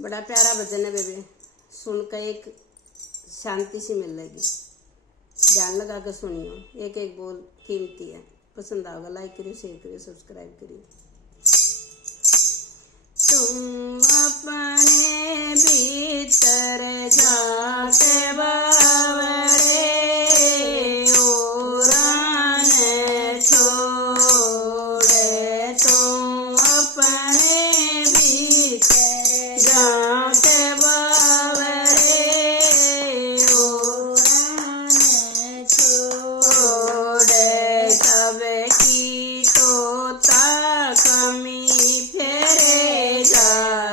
बड़ा प्यारा भजन है बेबी, सुनकर एक शांति सी मिल जाएगी। ध्यान लगा कर सुनियो, एक एक बोल कीमती है। पसंद आओगा लाइक करियो, शेयर करियो, सब्सक्राइब करियो। तुम अपने भीतर जाके बावरे उड़ान छोड़े, तुम अपने भीतर जाके बावरे उड़ान छोड़े, सबकी तोता कमी फेरेगा,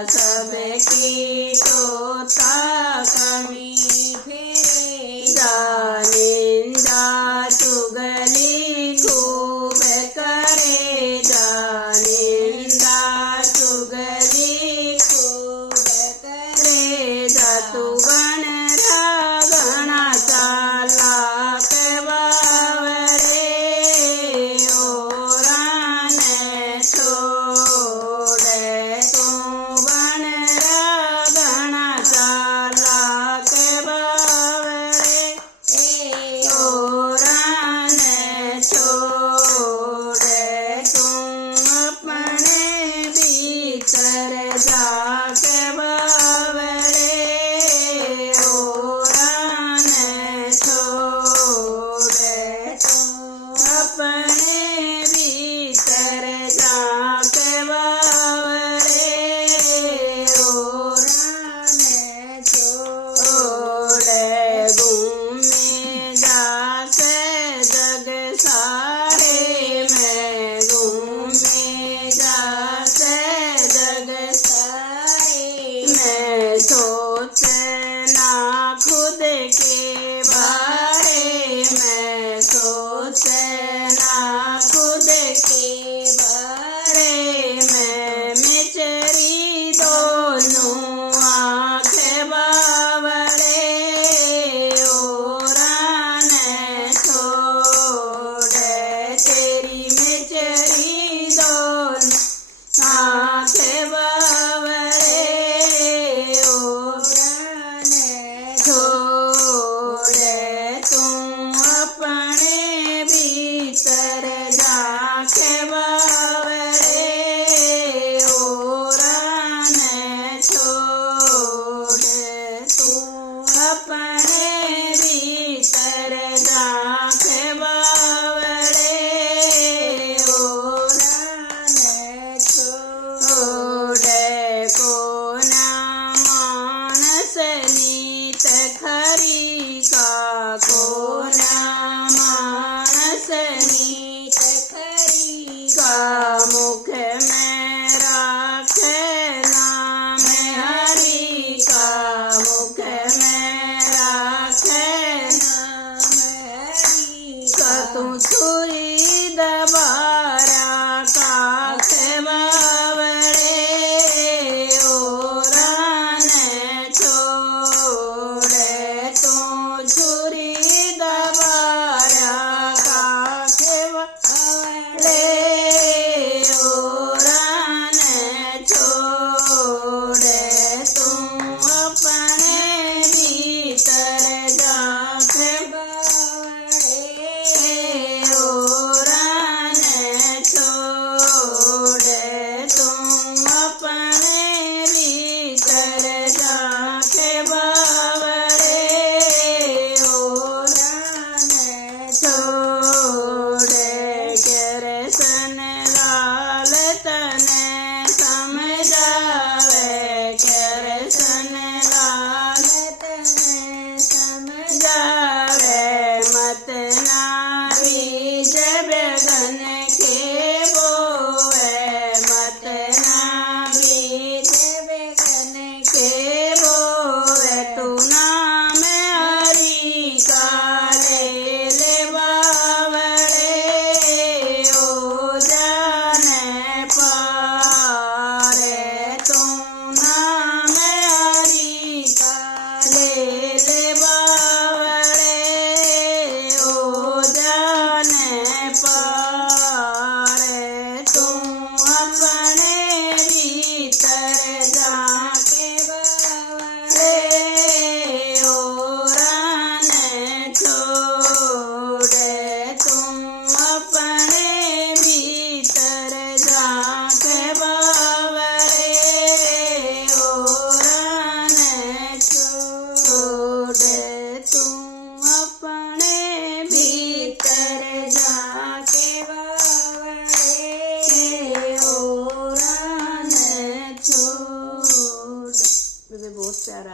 सबकी तोता कमी फेरेगा, निंदा चुगली खूब करेगा, निंदा चुगली खूब करेगा, तू बन रागना चालाक बावरे ओरान छोड़े, तू बन रागना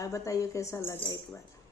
बताइए कैसा लगा एक बार।